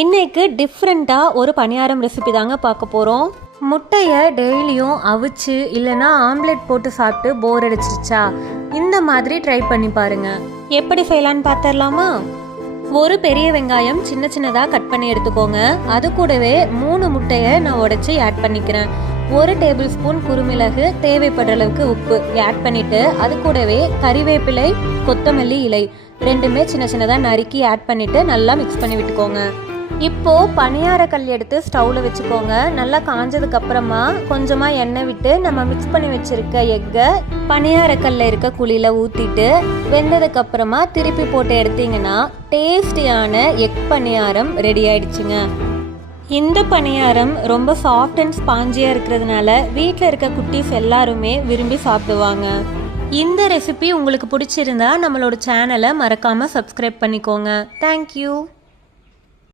இன்னைக்கு டிஃப்ரெண்ட்டாக ஒரு பணியாரம் ரெசிபி தாங்க பார்க்க போகிறோம். முட்டையை டெய்லியும் அவிச்சு இல்லைன்னா ஆம்லெட் போட்டு சாப்பிட்டு போர் அடிச்சிருச்சா, இந்த மாதிரி ட்ரை பண்ணி பாருங்க. எப்படி செய்யலான்னு பார்த்துடலாமா? ஒரு பெரிய வெங்காயம் சின்ன சின்னதாக கட் பண்ணி எடுத்துக்கோங்க. அது கூடவே 3 முட்டையை நான் உடைச்சி ஆட் பண்ணிக்கிறேன். 1 டேபிள் ஸ்பூன் குறுமிளகு, தேவைப்படுற அளவுக்கு உப்பு ஆட் பண்ணிட்டு, அது கூடவே கறிவேப்பிலை, கொத்தமல்லி இலை ரெண்டுமே சின்ன சின்னதாக நறுக்கி ஆட் பண்ணிட்டு நல்லா மிக்ஸ் பண்ணி விட்டுக்கோங்க. இப்போ பணியார கல் எடுத்து ஸ்டவ்ல வச்சுக்கோங்க. நல்லா காஞ்சதுக்கு அப்புறமா கொஞ்சமா எண்ணெய் விட்டு நம்ம மிக்ஸ் பண்ணி வச்சிருக்க எக்கை பணியார கல்ல இருக்க குழியில ஊத்திட்டு வெந்ததுக்கு அப்புறமா திருப்பி போட்டு எடுத்தீங்கன்னா டேஸ்டியான எக் பணியாரம் ரெடி ஆயிடுச்சுங்க. இந்த பணியாரம் ரொம்ப சாஃப்ட் அண்ட் ஸ்பாஞ்சியா இருக்கிறதுனால வீட்டில் இருக்க குட்டீஸ் எல்லாருமே விரும்பி சாப்பிடுவாங்க. இந்த ரெசிபி உங்களுக்கு பிடிச்சிருந்தா நம்மளோட சேனலை மறக்காம சப்ஸ்கிரைப் பண்ணிக்கோங்க. தேங்க்யூ.